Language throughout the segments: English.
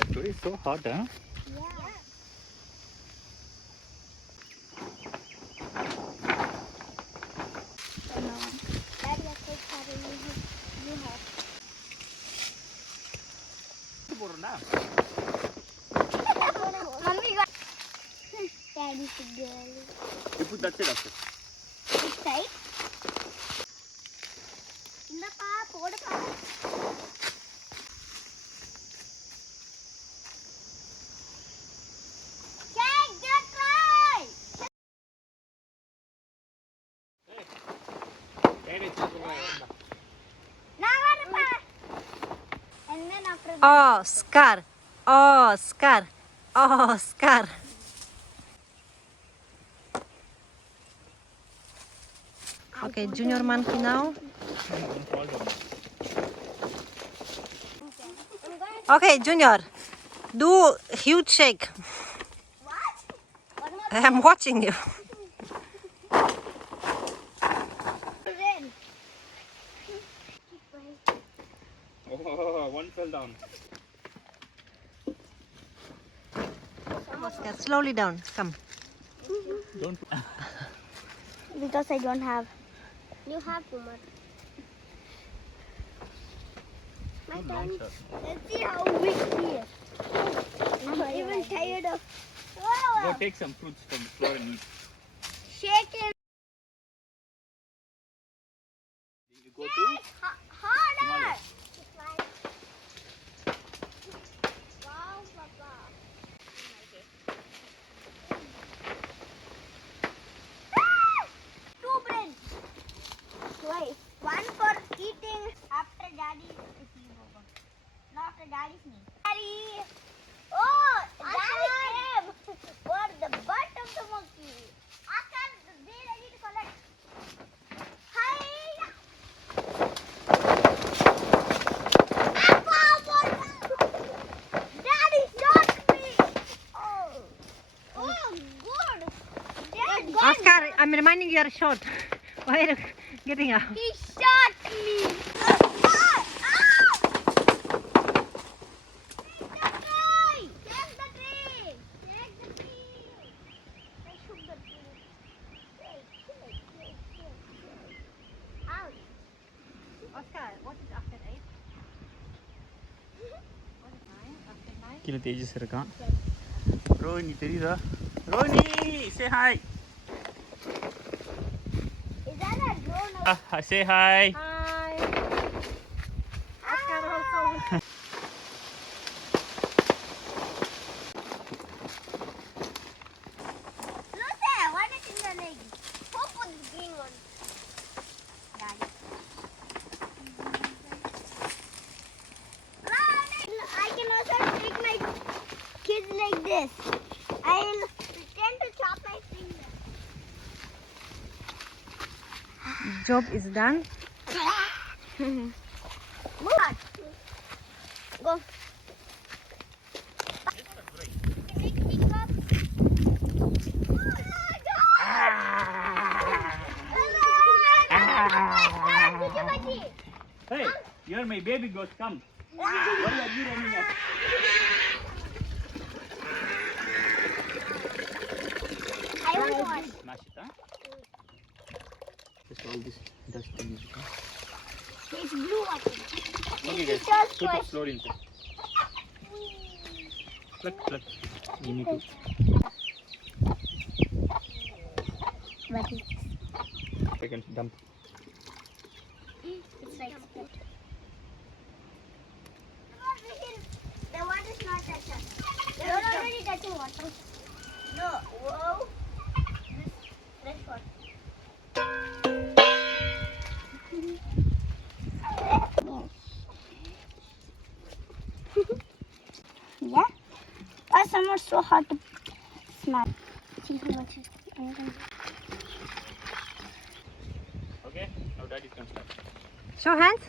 Today is so hot, huh? Yeah. Daddy, I take Daddy, you have. Mommy got. Daddy's a girl. You put that side after. This side. In the car, pour the car. Take the try. Now what about? And then after that. Oscar, Oscar, Oscar. Okay, Junior monkey now. Okay, Junior, do huge shake. What? I'm watching you. Oh, one fell down. Oscar, slowly down. Come. Don't. Because I don't have. You have too much. My turn. Let's see how weak he is. I'm even tired of. Go take some fruits from the floor and eat. Shake him. You go to Harder. Wow, Papa. Two brains. Twice. One for eating after Daddy is over. Not after Daddy's knee. Daddy. Oh, Daddy came for the butt of the monkey. Oscar, be ready to collect. Hi. Daddy shot me. Oh, good. Dad, Oscar, I'm reminding you are short. Why are you getting up? he shot me. Take the tree. Take the tree. I shook the tree. Shake. Ouch. Oscar, what is after 8? What is 9? After 9? கீழே தேஜஸ் இருக்கான். ரோஹினி தெரியுதா? Rohini, say hi. Is that a drone? Say hi. Hi. Oscar also. Look there. What is in the leg? Who put the green one? Daddy. I can also take my kids like this. I'll pretend to chop my finger. Job is done. Move on. Go. Hey, you're my baby goat. Come. Why are you running up? I want one. Smash it, huh? Just all this dust thing is gone. It's blue water. Okay, It's guys. just Put it twice. slowly inside. Pluck. You need to. What is I can dump. It's like split. The water is not touching. You're already touching water. No. Whoa. This one. Yeah. Why summer so hard to smell? See how much is. Okay, now daddy can start. Show hands.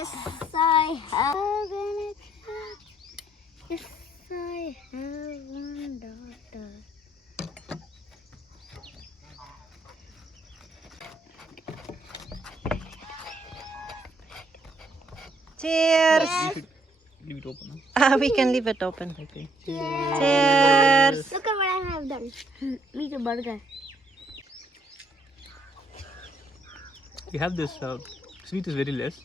Yes, I have an Yes, I have one daughter. Cheers. You should leave it open. Huh? We can leave it open. Okay. Cheers. Look at what I have done. Meet a burger. We have this sweet is very less,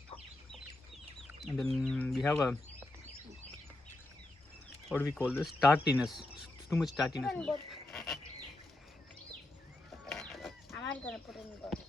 and then we have a what do we call this? Tartiness. It's too much tartiness. I'm not gonna put in both.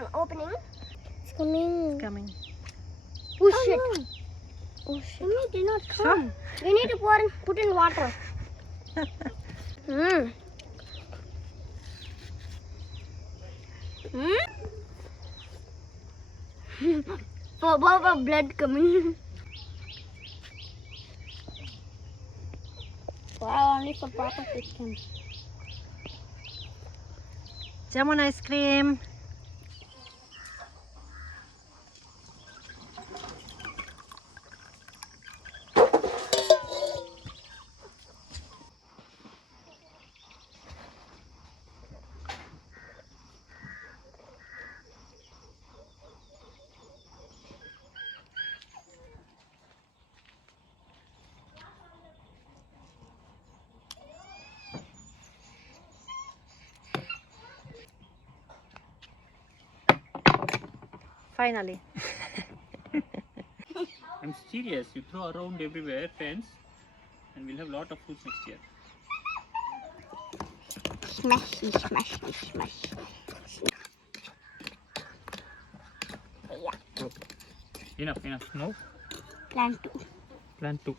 I'm opening. It's coming. Coming. Oh shit. No. Oh shit. Mommy, it did not come. We need to put in water. For blood coming. Wow, only for proper system. Jamun ice cream. Finally. I'm serious. You throw around everywhere, friends, and we'll have lot of fruits next year. Smashy, smashy, smash. Yeah. Enough. No. Plan 2. Plan 2.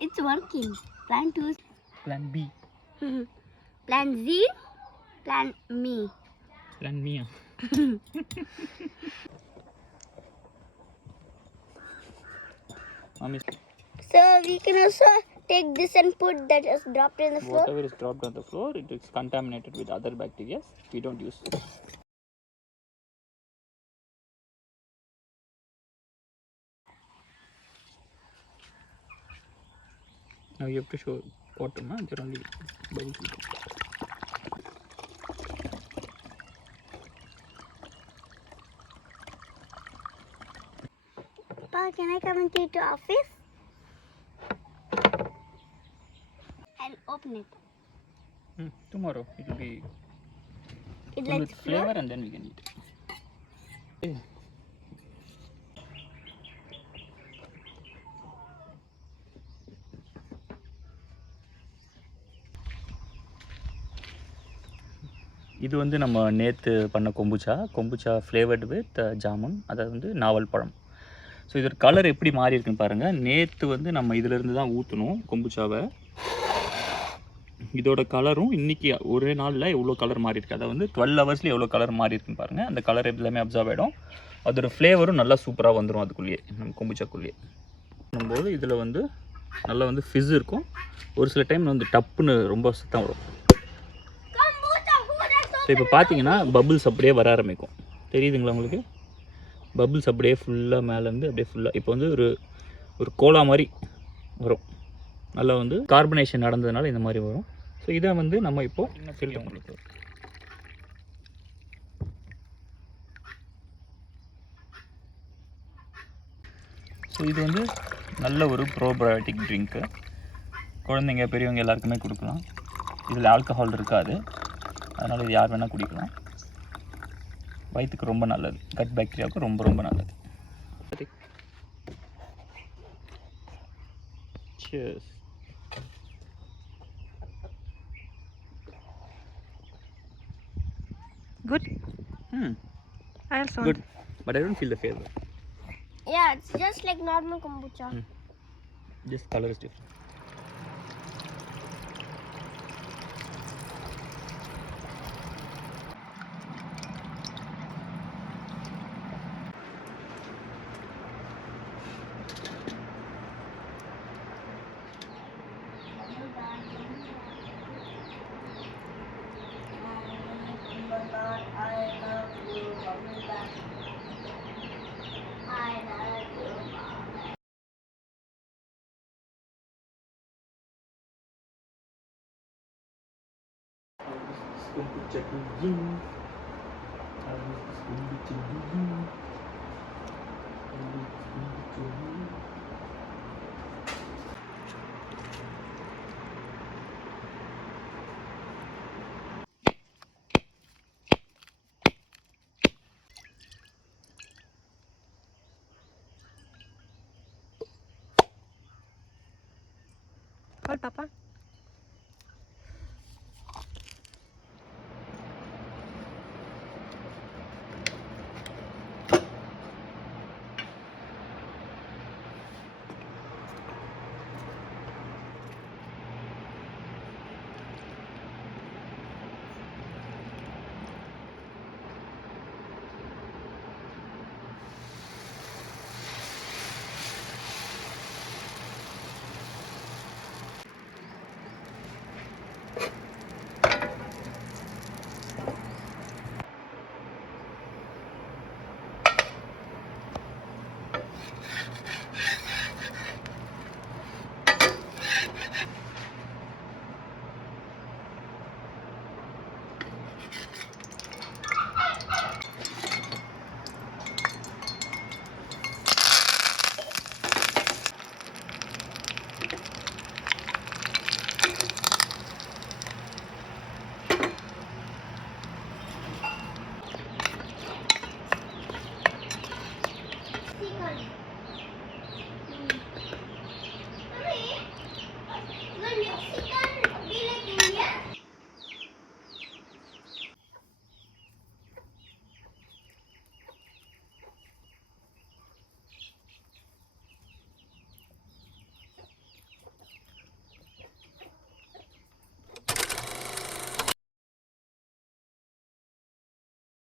It's working. Plan 2 is Plan B. Plan Z. Plan me. Plan Mia. Mommy, So we can also take this and put that is dropped in the floor. whatever is dropped on the floor, it is contaminated with other bacteria. We don't use. Now you have to show bottom, huh? There only bubbles. Pa, can I come into your office? And open it. Tomorrow it will be It full with likes flavor flour. and then we can eat. இது வந்து நம்ம நேற்று பண்ண kombucha flavored with jamun, அதாவது வந்து நாவல் பழம். So இதோட colour எப்படி மாறி இருக்குன்னு பாருங்கள். நேற்று வந்து நம்ம இதிலேருந்து தான் ஊற்றணும் kombuchaவை. இதோட கலரும் இன்றைக்கி ஒரே நாளில் எவ்வளோ கலர் மாறி இருக்குது, அதை வந்து 12 ஹவர்ஸில் எவ்வளோ கலர் மாறி இருக்குன்னு பாருங்கள். அந்த கலர் எல்லாமே அப்சர்வ் ஆகிடும். அதோட ஃப்ளேவரும் நல்லா சூப்பராக வந்துடும் அதுக்குள்ளேயே, நம்ம kombuchaக்குள்ளேயே பண்ணும்போது. இதில் வந்து நல்லா வந்து ஃபிஸ் இருக்கும். ஒரு சில டைம் வந்து டப்புன்னு ரொம்ப சத்தம் வரும். ஸோ இப்போ பார்த்தீங்கன்னா பபுள்ஸ் அப்படியே வர ஆரம்பிக்கும். தெரியுதுங்களா உங்களுக்கு? பபிள்ஸ் அப்படியே ஃபுல்லாக மேலேருந்து அப்படியே ஃபுல்லாக இப்போ வந்து ஒரு கோலா மாதிரி வரும். நல்லா வந்து கார்பனேஷன் நடந்ததுனால இந்த மாதிரி வரும். ஸோ இதை வந்து நம்ம இப்போது ஃபில்டர் உங்களுக்கு. ஸோ இது வந்து நல்ல ஒரு ப்ரோபயோட்டிக் ட்ரிங்க்கு. குழந்தைங்க பெரியவங்க எல்லாருக்குமே கொடுக்கலாம். இதில் ஆல்கஹால் இருக்காது, அதனால் இது யார் வேணால் குடிக்கலாம். வயிற்றுக்கு ரொம்ப நல்லது, கட் பாக்டீரியாவுக்கு ரொம்ப ரொம்ப நல்லது. Cheers. Good. I also Good, but I don't feel the flavor. Yeah, it's just like normal kombucha. Just color is different. Kombucha dulu. Kombucha dulu.